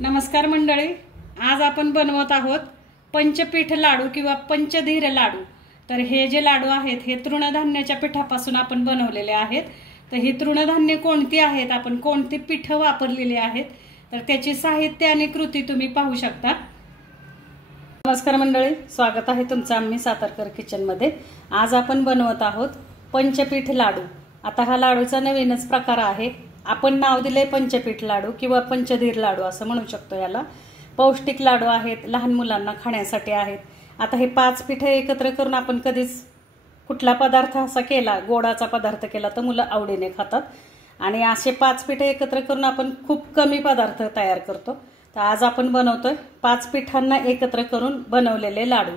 नमस्कार मंडळी, आज आपण बनवत आहोत पंचपीठ लाडू किंवा पंचधीर लाडू। तर हे जे लाडू आहेत हे तृणधान्याच्या पिठापासून आपण बनवलेले आहेत। तर ही तृणधान्य कोणती आहेत, आपण कोणती पीठ वापरलेली आहेत, तर त्याची साहित्य आणि कृती तुम्ही पाहू शकता। नमस्कार मंडळी, स्वागत आहे तुमचं आम्ही सातारकर किचन मध्ये। आज आपण बनवत आहोत पंचपीठ लाडू। आता हा लाडूचा नवीनच प्रकार आहे। आपण नाव दिले पंचपीठ लाडू किंवा पंचधीर लाडू असं म्हणू शकतो याला। पौष्टिक लाडू आहेत, लहान मुलांना खाण्यासाठी आहेत। आता हे 5 पीठ एकत्र करून आपण कधीच कुठला पदार्थ असा केला, गोडाचा पदार्थ केला तर मुलं आवडीने खातात। आणि असे 5 पीठ एकत्र करून आपण खूप कमी पदार्थ तयार करतो। तर आज आपण बनवतोय 5 पीठांना एकत्र करून बनवलेले लाडू।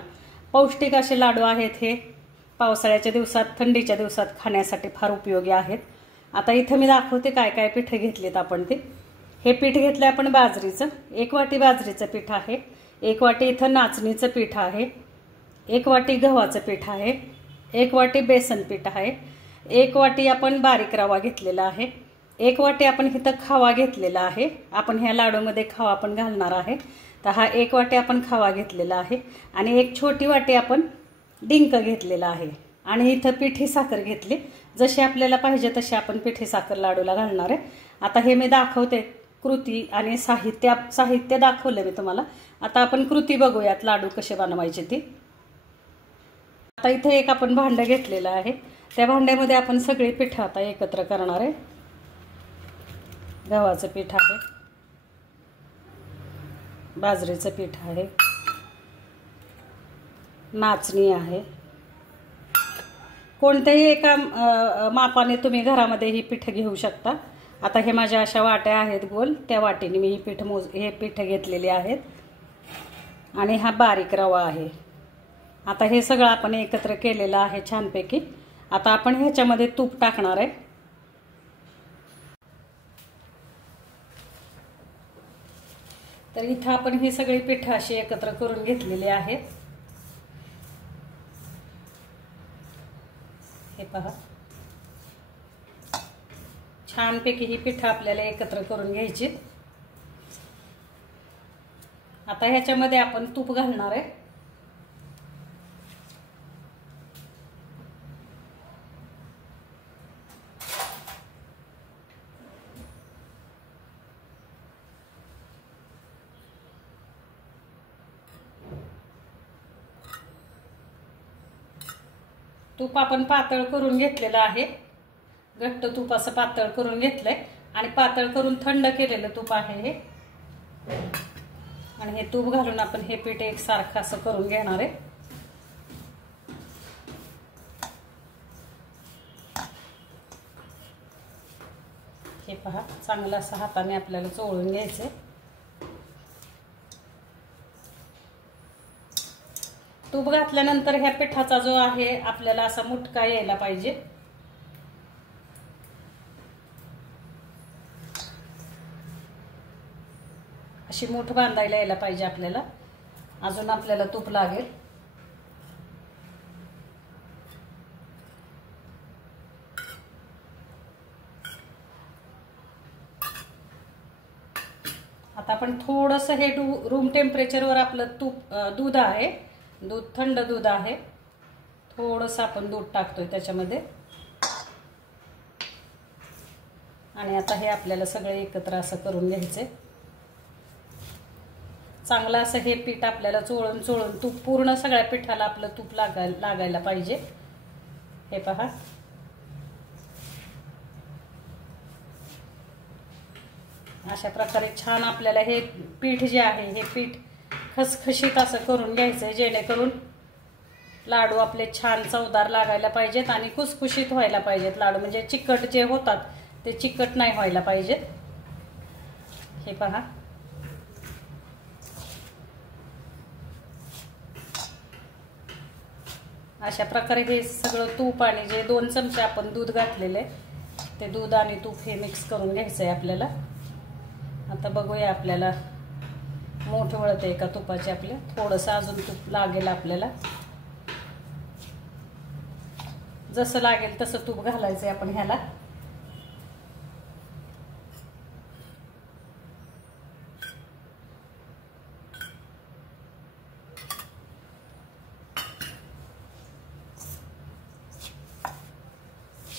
पौष्टिक असे लाडू आहेत हे। पावसाळ्याच्या दिवसात, थंडीच्या दिवसात खाण्यासाठी फार उपयोगी आहेत। आता इथे मी दाखवते काय काय पीठ घेतलेत आपण ते। हे पीठ घेतले आपण बाजरीचं, 1 वाटी बाजरीचं पीठ आहे, 1 वाटी इथं नाचणीचं पीठ आहे, 1 वाटी गव्हाचं पीठ आहे, 1 वाटी बेसन पीठ आहे, 1 वाटी आपण बारीक रवा घेतलेला आहे, 1 वाटी आपण इथं खवा घेतलेला आहे। आपण ह्या लाडूमध्ये खवा पण घालणार आहे। तर हा 1 वाटी आपण खवा घेतलेला आहे आणि 1 छोटी वाटी आपण डिंक घेतलेला आहे। आणि इथं पिठी साखर घेतली, जशी आपल्याला पाहिजे तशी आपण पिठी साखर लाडूला घालणार आहे। आता हे मी दाखवते कृती आणि साहित्य दाखवलं मी तुम्हाला। आता आपण कृती बघूयात लाडू कसे बनवायचे ती। आता इथे एक आपण भांडं घेतलेलं आहे, त्या भांड्यामध्ये आपण सगळी पीठ आता एकत्र करणार आहे। गव्हाचं पीठ आहे, बाजरीचं पीठ आहे, नाचणी आहे। कोणत्याही एका मापाने तुम्ही घरामध्ये ही पीठ घेऊ शकता। आता हे माझ्या अशा वाट्या आहेत गोल, त्या वाटीने मी हे पीठ घेतलेले आहेत। आणि हा बारीक रवा आहे। आता हे सगळं आपण एकत्र केलेलं आहे छानपैकी। आता आपण ह्याच्यामध्ये तूप टाकणार आहे। तर इथं आपण ही सगळी पीठ अशी एकत्र करून घेतलेली आहेत। हे पहा, छानपैकी ही पीठ आपल्याला एकत्र करून घ्यायची। आता ह्याच्यामध्ये आपण तूप घालणार आहे। तूप आपण पातळ करून घेतलेलं आहे, घट्ट तूप असं पातळ करून घेतलंय आणि पातळ करून थंड केलेलं तूप आहे हे। आणि हे तूप घालून आपण हे पीठ एकसारखं असं करून घेणार आहे। हे पहा, चांगलं असं हाताने आपल्याला चोळून घ्यायचं। तूप घातल्यानंतर ह्या पिठाचा जो आहे आपल्याला असा मुटका यायला पाहिजे। अशी मूठ बांधायला यायला पाहिजे आपल्याला। अजून आपल्याला तूप लागेल। आता आपण थोडंसं हे रूम टेम्परेचरवर आपलं दूध आहे, थंड दूध आहे, थोडंसं आपण दूध टाकतोय त्याच्यामध्ये। आणि आता हे आपल्याला सगळे एकत्र असं करून घ्यायचे। चांगलं असं हे पीठ आपल्याला चोळून चोळून तूप पूर्ण सगळ्या पिठाला आपलं तूप लागायला पाहिजे। हे पहा, अशा प्रकारे छान आपल्याला हे पीठ जे आहे हे पीठ खसखशीत असं करून घ्यायचं, जेणेकरून लाडू आपले छान चवदार लागायला पाहिजेत आणि खुसखुशीत व्हायला पाहिजेत लाडू। म्हणजे चिकट जे होतात ते चिकट नाही व्हायला पाहिजेत। हे पहा, अशा प्रकारे हे सगळं तूप आणि जे 2 चमचे आपण दूध घातलेले ते दूध आणि तूप हे मिक्स करून घ्यायचंय आपल्याला। आता बघूया आपल्याला मोठ वळते का तुपाचे, आपले थोडंसं अजून तूप लागेल आपल्याला। जसं लागेल तसं तूप घालायचंय आपण ह्याला।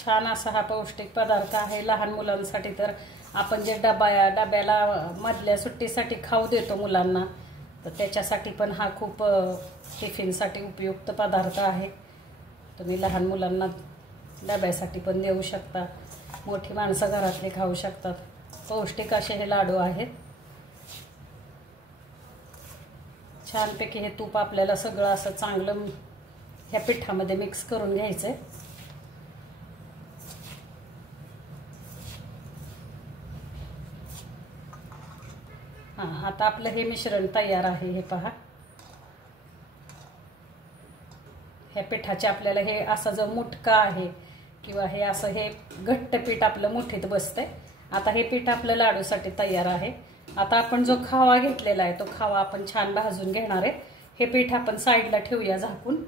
छान असा हा पौष्टिक पदार्थ आहे लहान मुलांसाठी। तर आपण जे डब्याला मधल्या सुट्टीसाठी खाऊ देतो मुलांना, तर त्याच्यासाठी पण हा खूप टिफिनसाठी उपयुक्त पदार्थ आहे। तुम्ही लहान मुलांना डब्यासाठी पण देऊ शकता, मोठी माणसं घरातले खाऊ शकतात। पौष्टिक असे हे लाडू आहेत। छानपैकी हे तूप आपल्याला सगळं असं चांगलं ह्या पिठामध्ये मिक्स करून घ्यायचं आहे। हां, आता आपलं हे मिश्रण तयार आहे। हे पहा, ह्या पिठाचे आपल्याला हे असा जो मुटका आहे किंवा हे असं हे घट्ट पीठ आपलं मुठीत बसतंय। आता हे पीठ आपलं लाडूसाठी तयार आहे। आता आपण जो खवा घेतलेला आहे तो खवा आपण छान भाजून घेणार आहे। हे पीठ आपण साईडला ठेवूया झाकून।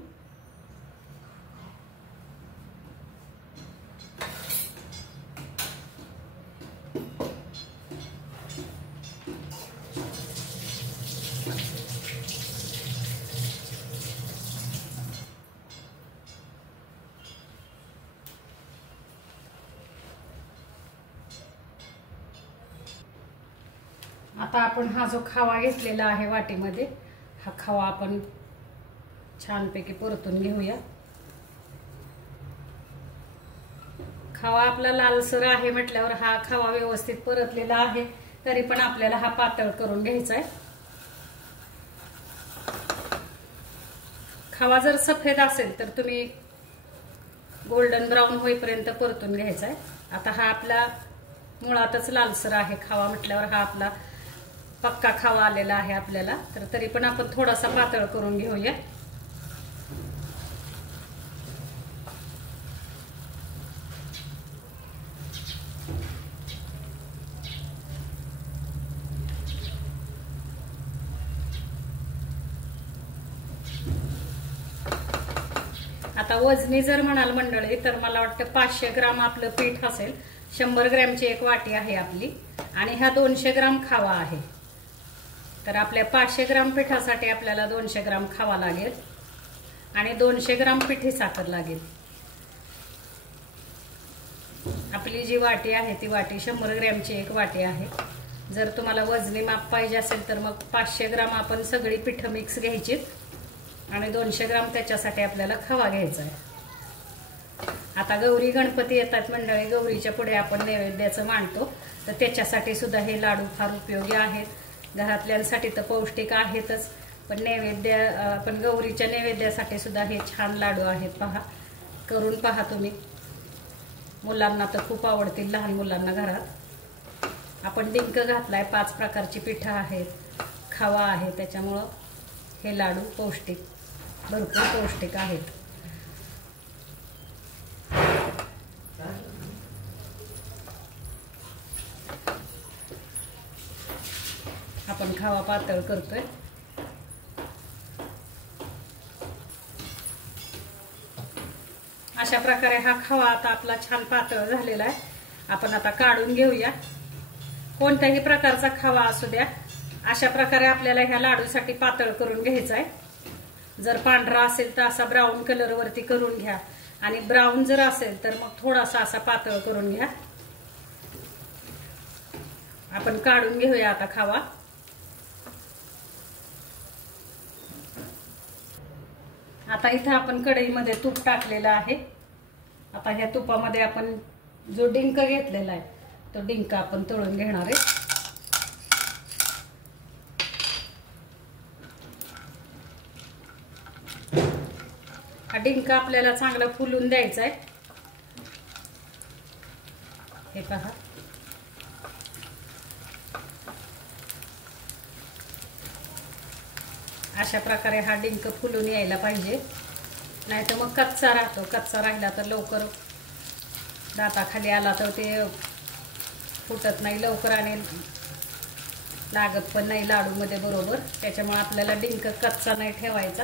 आता आपण हा जो खवा घेतलेला आहे वाटीमध्ये, हा खवा आपण छानपैकी परतून घेऊया। खवा आपला लालसर आहे म्हटल्यावर हा खवा व्यवस्थित परतलेला आहे, तरी पण आपल्याला हा पातळ करून घ्यायचा आहे। खवा जर सफेद असेल तर तुम्ही गोल्डन ब्राऊन होईपर्यंत परतून घ्यायचा आहे। आता हा आपला मुळातच लालसर आहे खवा म्हटल्यावर हा आपला पक्का खवा आलेला आहे आपल्याला, तर तरी पण आपण थोडासा पातळ करून घेऊया। आता वजनी जर म्हणाल मंडळी, तर मला वाटतं 500 ग्राम आपलं पीठ असेल। 100 ग्रॅमची एक वाटी आहे आपली आणि हा 200 ग्राम खावा आहे। तर आपल्या 500 ग्राम पिठासाठी आपल्याला 200 ग्राम खावा लागेल आणि 200 ग्राम पिठी साखर लागेल। आपली जी वाटी आहे ती वाटी 100 ग्रॅमची एक वाटी आहे। जर तुम्हाला वजनी माप पाहिजे असेल तर मग 500 ग्राम आपण सगळी पिठ मिक्स घ्यायची आणि 200 ग्राम त्याच्यासाठी आपल्याला खवा घ्यायचा आहे। आता गौरी गणपती येतात मंडळी, गौरीच्या पुढे आपण नैवेद्याचं मांडतो, तर त्याच्यासाठी सुद्धा हे लाडू फार उपयोगी आहेत। घरातल्यांसाठी तर पौष्टिक आहेतच, पण नैवेद्य आपण गौरीच्या नैवेद्यासाठी सुद्धा हे छान लाडू आहेत। पहा, करून पहा तुम्ही, मुलांना तर खूप आवडतील, लहान मुलांना घरात। आपण डिंक घातलाय, 5 प्रकारची पिठं आहेत, खवा आहे, त्याच्यामुळं हे लाडू पौष्टिक, भरपूर पौष्टिक आहेत। आपण खवा पातळ करतोय। अशा प्रकारे हा खवा आता आपला छान पातळ झालेला आहे। आपण आता काढून घेऊया। कोणत्याही प्रकारचा खवा असू द्या, अशा प्रकारे आपल्याला ह्या लाडूसाठी पातळ करून घ्यायचा आहे। जर पांढरा असेल तर असा ब्राऊन कलर वरती करून घ्या आणि ब्राऊन जर असेल तर मग थोडासा असा पातळ करून घ्या। आपण काढून घेऊया आता खवा। आता इथं आपण कढईमध्ये तूप टाकलेलं आहे। आता ह्या तुपामध्ये आपण जो डिंक घेतलेला आहे तो डिंक आपण तळून घेणार आहे। हा डिंक आपल्याला चांगला फुलून द्यायचा आहे। हे पहा, अशा प्रकारे हा डिंक फुलून यायला पाहिजे, नाही तर मग कच्चा राहतो। कच्चा राहिला तर लवकर दाताखाली आला तर ते फुटत नाही लवकर आणि लागत पण नाही लाडू मध्ये बरोबर। त्याच्यामुळे आपल्याला डिंक कच्चा नाही ठेवायचा।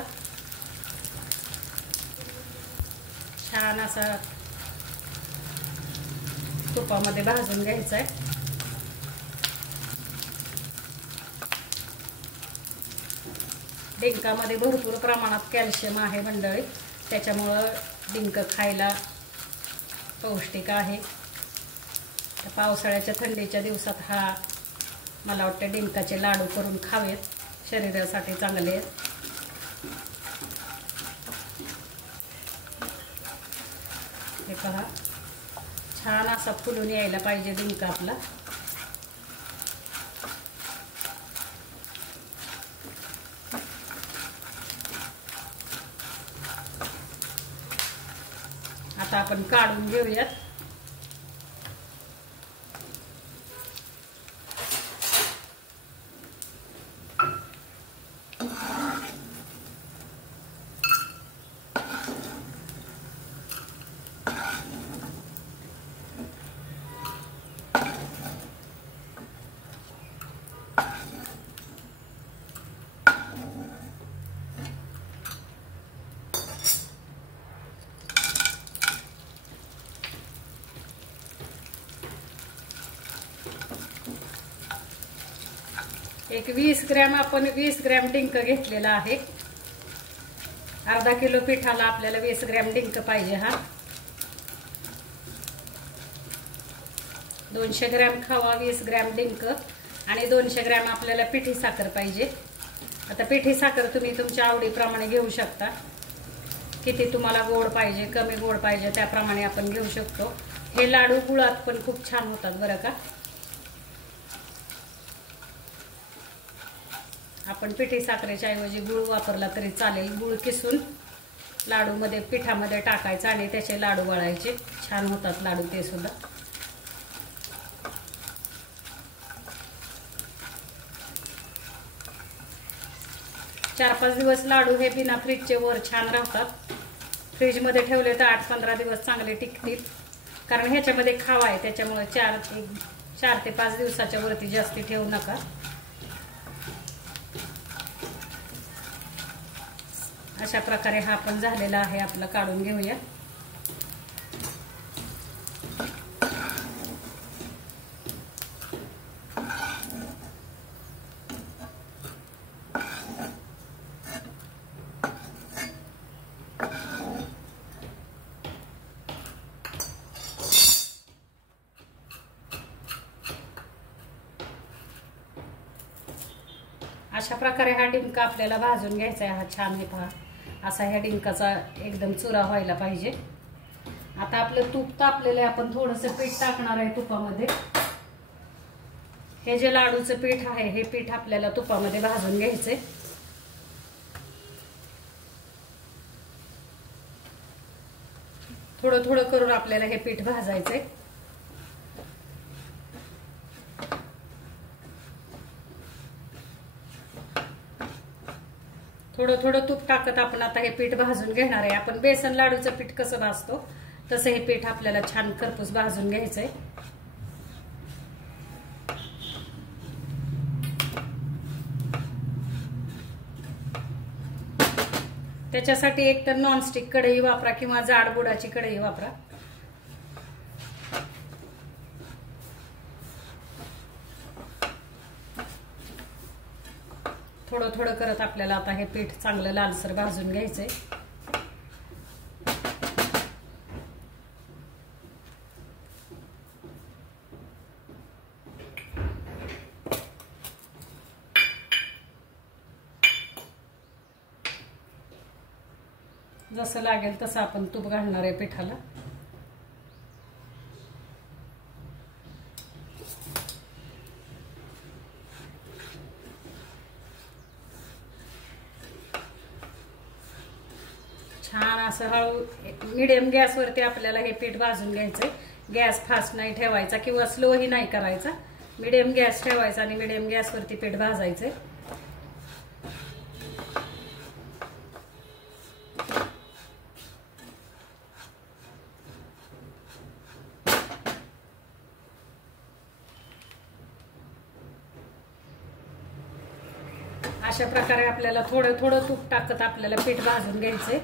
छान असा तुपामध्ये भाजून घ्यायचा आहे। डिंकामध्ये भरपूर प्रमाणात कॅल्शियम आहे मंडळी, त्याच्यामुळं डिंक खायला पौष्टिक आहे. पावसाळ्याच्या थंडीच्या दिवसात हा मला वाटतं डिंकाचे लाडू करून खावेत, शरीरासाठी चांगले आहेत. हे पहा, छान असा फुलून यायला पाहिजे डिंक आपला. आता आपण काढून घेऊयात. एक 20 ग्रॅम आपण 20 ग्रॅम डिंक घेतलेला आहे. अर्धा किलो पिठाला आपल्याला 20 ग्रॅम डिंक पाहिजे. हा 200 ग्रॅम खवा, 20 ग्रॅम डिंक आणि 200 ग्रॅम आपल्याला पिठी साखर पाहिजे. आता पिठी साखर तुम्ही तुमच्या आवडीप्रमाणे घेऊ शकता. किती तुम्हाला गोड पाहिजे, कमी गोड पाहिजे त्याप्रमाणे आपण घेऊ शकतो. हे लाडू गुळात पण खूप छान होतात बरं का. आपण पिठी साखरेच्या ऐवजी गुळ वापरला तरी चालेल. गुळ किसून लाडूमध्ये पिठामध्ये टाकायचं आणि त्याचे लाडू वळायचे. छान होतात लाडू ते सुद्धा. चार 5 दिवस लाडू हे बिना फ्रीजचे वर छान राहतात. फ्रीजमध्ये ठेवले तर 8-15 दिवस चांगले टिकतील. कारण ह्याच्यामध्ये खावा आहे, त्याच्यामुळे 4 ते 5 दिवसाच्या वरती जास्ती ठेवू नका. अशा प्रकारे हा पण झालेला आहे आपला. काढून घेऊया. अशा प्रकारे हा डिंक आपल्याला भाजून घ्यायचा आहे. हा छान आहे पहा, असा ह्या डिंकाचा एकदम चुरा व्हायला पाहिजे. आता आपलं तूप तापलेलं आहे. आपण थोडंसं पीठ टाकणार आहे तुपामध्ये. हे जे लाडूचं पीठ आहे हे पीठ आपल्याला तुपामध्ये भाजून घ्यायचंय. थोडं थोडं करून आपल्याला हे पीठ भाजायचंय. थोडं थोडं तूप टाकत आपण आता हे पीठ भाजून घेणार आहे. आपण बेसन लाडूचं पीठ कसं भाजतो तसं हे पीठ आपल्याला छान खरपूस भाजून घ्यायचंय. त्याच्यासाठी एक तर नॉनस्टिक कढई वापरा किंवा जाड बुडाची कढई वापरा. थोडं थोडं करत आपल्याला आता हे पीठ चांगलं लालसर भाजून घ्यायचंय. जसं लागेल तसं आपण तूप घालणार आहे पिठाला. छान असं हळू मीडियम गॅसवरती आपल्याला हे पीठ भाजून घ्यायचंय. गॅस फास्ट नाही ठेवायचा किंवा स्लोही नाही करायचा. मीडियम गॅस ठेवायचा आणि मीडियम गॅसवरती पीठ भाजायचंय. अशा प्रकारे आपल्याला थोडं थोडं तूप टाकत आपल्याला पीठ भाजून घ्यायचंय.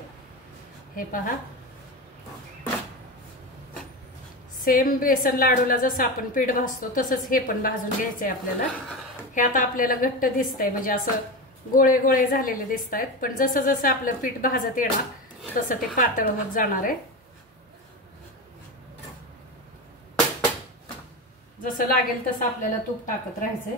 हे पहा, सेम बेसन लाडूला जसं आपण पीठ भाजतो तसंच हे पण भाजून घ्यायचंय आपल्याला. हे आता आपल्याला घट्ट दिसतंय, म्हणजे असं गोळे गोळे झालेले दिसत आहेत. पण जसं जसं आपलं पीठ भाजत येणार तसं ते पातळ होत जाणार आहे. जसं लागेल तसं आपल्याला तूप टाकत राहायचंय.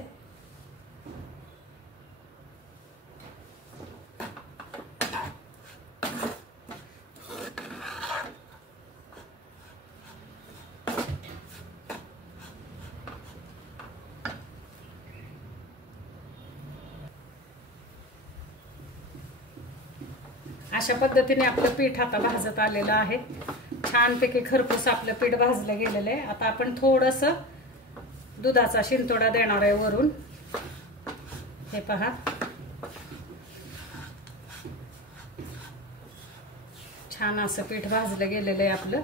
अशा पद्धतीने आपलं पीठ आता भाजत आलेलं आहे. छानपैकी खरपूस आपलं पीठ भाजलं गेलेलं आहे. आता आपण थोडंसं दुधाचा शिंतोडा देणार आहे वरून. हे पहा, छान असं पीठ भाजलं गेलेलं आहे आपलं.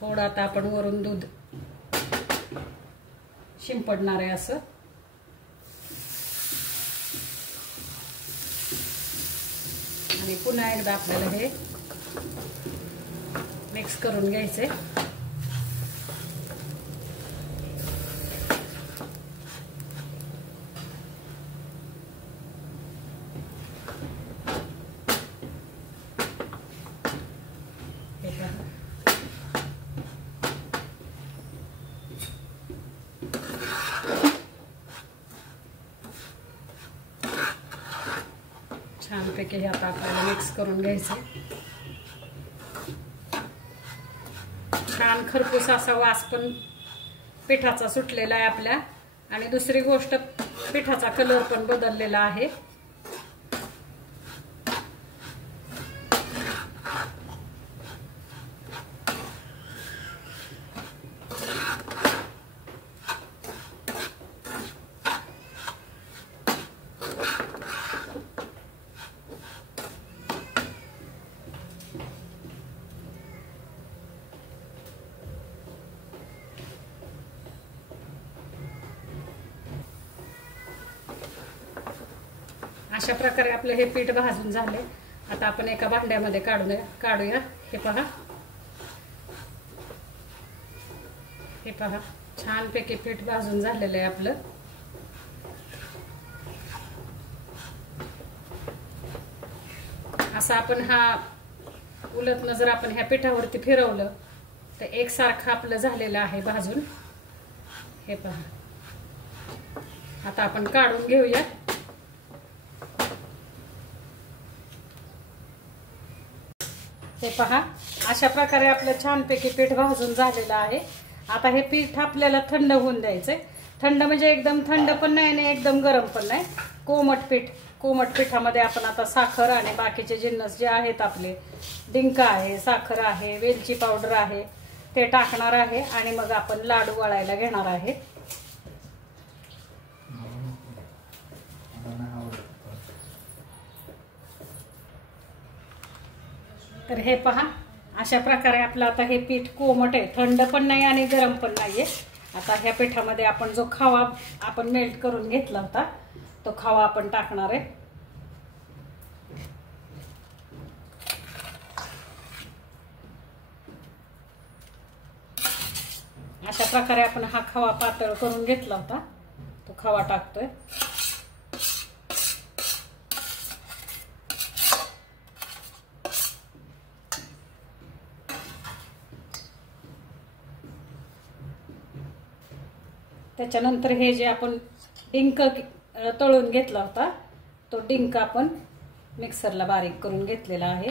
थोडं आता आपण वरून दूध शिंपडणार आहे असं. आणि पुन्हा एकदा आपल्याला हे मिक्स करून घ्यायचे. छानपैकी हे आता आपल्याला मिक्स करून घ्यायचे. छान खरपूस असा वास पण पिठाचा सुटलेला आहे आपल्या. आणि दुसरी गोष्ट, पिठाचा कलर पण बदललेला आहे. अशा प्रकारे आपलं हे पीठ भाजून झाले. आता आपण एका भांड्यामध्ये काढूया. हे पहा, हे पहा, छानपैकी पीठ भाजून झालेलं आहे आपलं. असं आपण हा उलटनं जर आपण ह्या पिठावरती फिरवलं तर एकसारखं आपलं झालेलं आहे भाजून. हे पहा, आता आपण काढून घेऊया. हे पहा, अशा प्रकारे आपलं छानपैकी पीठ भाजून झालेलं आहे. आता हे पीठ आपल्याला थंड होऊन द्यायचंय. थंड म्हणजे एकदम थंड पण नाही आणि एकदम गरम पण नाही. कोमट पिठामध्ये आपण आता साखर आणि बाकीचे जिन्नस जे आहेत आपले, डिंक आहे, साखर आहे, वेलची पावडर आहे, ते टाकणार आहे. आणि मग आपण लाडू वळायला घेणार आहे. तर हे पहा, अशा प्रकारे आपलं आता हे पीठ कोमट आहे, थंड पण नाही आणि गरम पण नाहीये. आता ह्या पिठामध्ये आपण जो खवा आपण मेल्ट करून घेतला होता तो खवा आपण टाकणार आहे. अशा प्रकारे आपण हा खवा पातळ करून घेतला होता तो खवा टाकतोय. त्याच्यानंतर हे जे आपण डिंक तळून घेतला होता तो डिंक आपण मिक्सरला बारीक करून घेतलेला आहे.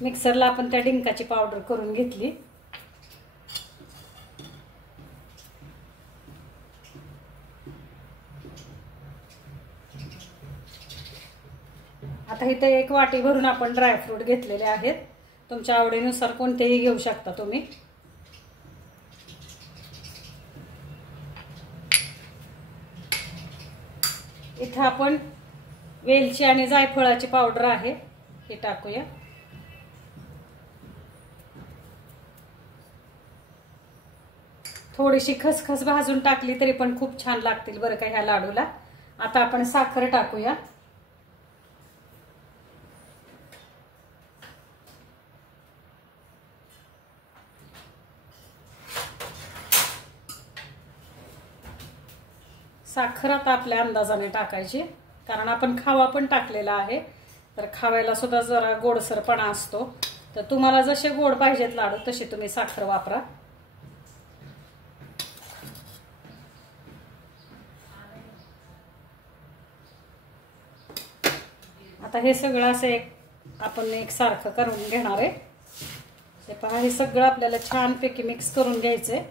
मिक्सरला आपण त्या डिंकाची पावडर करून घेतली. आता इथे एक वाटी भरून आपण ड्रायफ्रूट घेतलेले आहेत. तुमच्या आवडीनुसार कोणतेही घेऊ शकता तुम्ही. इथे आपण वेलची आणि जायफळाची पावडर आहे हे टाकूया. थोडीशी खसखस भाजून टाकली तरी पण खूप छान लागतील बरं का ह्या लाडूला. आता आपण साखर टाकूया. साखर आता आपल्या अंदाजाने टाकायची, कारण आपण खावा पण टाकलेला आहे. तर खाव्याला सुद्धा जरा गोडसरपणा असतो. तर तुम्हाला जसे गोड पाहिजेत लाडू तसे तुम्ही साखर वापरा. आता हे सगळं असं आपण एकसारखं करून घेणार आहे। हे पहा, हे सगळं आपल्याला छानपैकी मिक्स करून घ्यायचंय।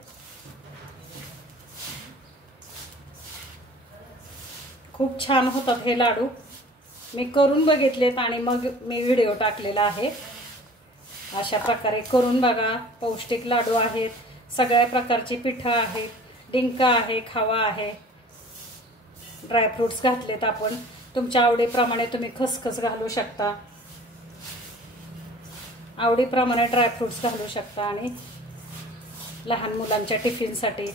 खूप छान होतात हे लाडू, मी करून बघितलेत आणि मग मी व्हिडिओ टाकलेला आहे। अशा प्रकारे करून बघा। पौष्टिक लाडू आहेत, सगळ्या प्रकारची पिठं आहेत, डिंका आहे, खवा आहे, ड्रायफ्रुट्स घातलेत आपण। तुमच्या आवडीप्रमाणे तुम्ही खसखस घालू शकता, आवडीप्रमाणे ड्रायफ्रुट्स घालू शकता आणि लहान मुलांच्या टिफिनसाठी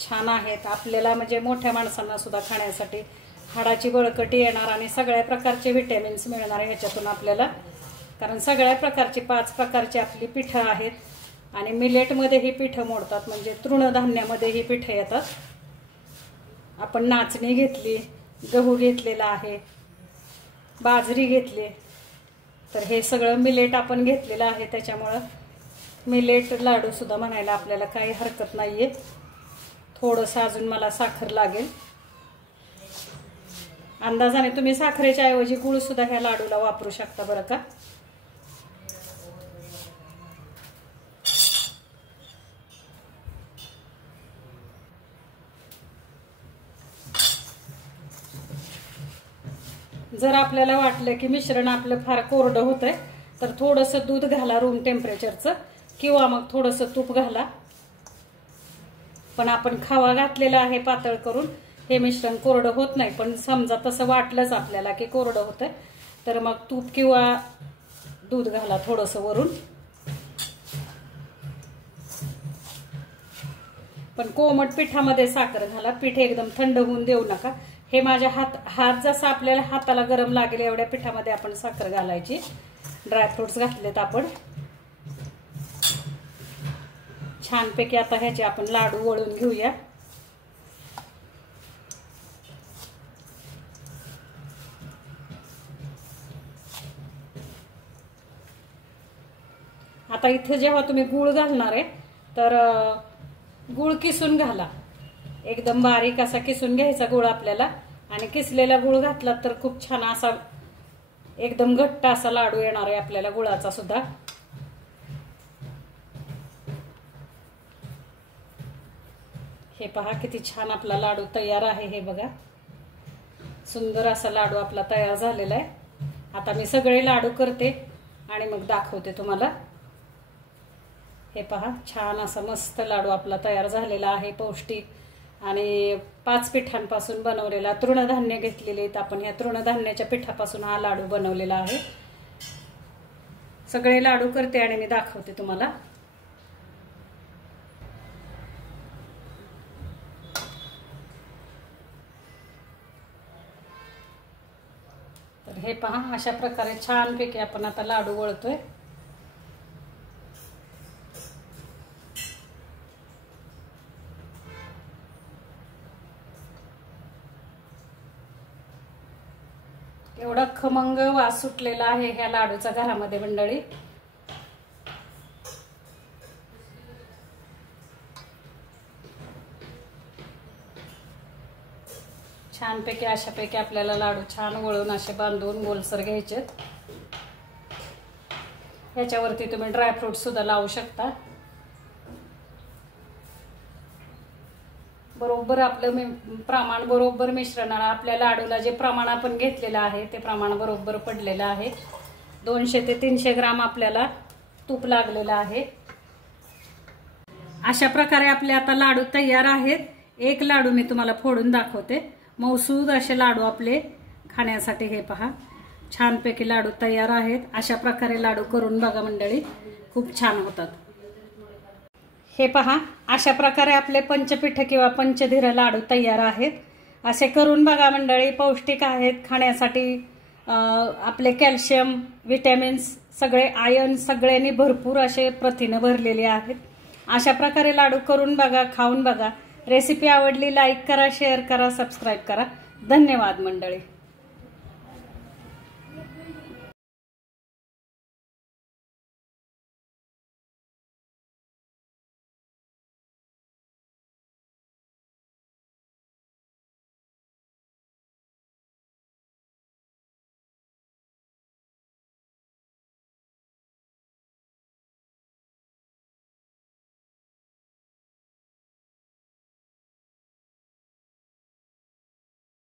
छान आहेत। आपल्याला म्हणजे मोठ्या माणसांना सुद्धा खाण्यासाठी हाडाची बळकटी येणार आणि सगळ्या प्रकारचे विटॅमिन्स मिळणार आहे ह्याच्यातून आपल्याला। कारण सगळ्या प्रकारची 5 प्रकारची आपली पिठं आहेत आणि मिलेटमध्ये ही पिठं मोडतात, म्हणजे तृणधान्यामध्ये ही पिठं येतात। आपण नाचणी घेतली, गहू घेतलेला आहे, बाजरी घेतली, तर हे सगळं मिलेट आपण घेतलेलं आहे, त्याच्यामुळं मिलेट लाडू सुद्धा म्हणायला आपल्याला काही हरकत नाहीये। थोडंसं अजून मला साखर लागेल, अंदाजाने तुम्ही साखरेच्या ऐवजी गुळ सुद्धा ह्या लाडूला वापरू शकता बरं का। जर आपल्याला वाटलं की मिश्रण आपलं फार कोरडं होतंय तर थोडंसं दूध घाला रूम टेम्परेचरचं, किंवा मग थोडंसं तूप घाला। पण आपण खवा घातलेला आहे पातळ करून, हे मिश्रण कोरडं होत नाही। पण समजा तसं वाटलंच आपल्याला की कोरडं होतंय तर मग तूप किंवा दूध घाला थोडंसं वरून। पण कोमट पिठामध्ये साखर घाला, पीठ एकदम थंड होऊन देऊ नका। हे माझ्या हात जसा आपल्याला हाताला गरम लागेल एवढ्या पिठामध्ये आपण साखर घालायची। ड्रायफ्रुट्स घातलेत आपण छानपैकी। आता ह्याचे आपण लाडू वळून घेऊया। आता इथे जेव्हा तुम्ही गूळ घालणार आहे तर गूळ किसून घाला, एकदम बारीक असा किसून घ्यायचा गूळ आपल्याला। आणि किसलेला गूळ घातला तर खूप छान असा एकदम घट्ट असा लाडू येणार आहे आपल्याला गुळाचा सुद्धा। हे पहा किती छान आपला लाडू तयार आहे। हे बघा, सुंदर असा लाडू आपला तयार झालेला आहे। आता मी सगळे लाडू करते आणि मग दाखवते तुम्हाला। हे पहा, छान असा मस्त लाडू आपला तयार झालेला आहे, पौष्टिक आणि 5 पिठांपासून बनवलेला। तृणधान्य घेतलेले आहेत आपण, ह्या तृणधान्याच्या पिठापासून हा लाडू बनवलेला आहे। सगळे लाडू करते आणि मी दाखवते तुम्हाला। तर हे पहा, अशा प्रकारे छानपैकी आपण आता लाडू वळतोय। एवढा खमंग वास सुटलेला आहे ह्या लाडूचा घरामध्ये मंडळी। छानपैकी अशापैकी आपल्याला लाडू छान वळून असे बांधून गोलसर घ्यायचे। ह्याच्यावरती तुम्ही ड्रायफ्रूट सुद्धा लावू शकता। बरोबर आपलं प्रमाण बरोबर मिश्रणाला आपल्या लाडूला जे प्रमाण आपण घेतलेलं आहे ते प्रमाण बरोबर पडलेलं आहे। 200 ते 300 ग्राम आपल्याला तूप लागलेलं आहे। अशा प्रकारे आपले आता लाडू तयार आहेत। एक लाडू मी तुम्हाला फोडून दाखवते। मौसूद असे लाडू आपले खाण्यासाठी। हे पहा, छानपैकी लाडू तयार आहेत। अशा प्रकारे लाडू करून बघा मंडळी, खूप छान होतात। हे पहा, अशा प्रकारे आपले पंचपीठ किंवा पंचधीर लाडू तयार आहेत। असे करून बघा मंडळी, पौष्टिक आहेत खाण्यासाठी। आपले कॅल्शियम, विटॅमिन्स, सगळे आयर्न सगळ्यांनी भरपूर असे प्रथिनं भरलेले आहेत। अशा प्रकारे लाडू करून बघा, खाऊन बघा। रेसिपी आवडली लाईक करा, शेअर करा, सबस्क्राईब करा। धन्यवाद मंडळी।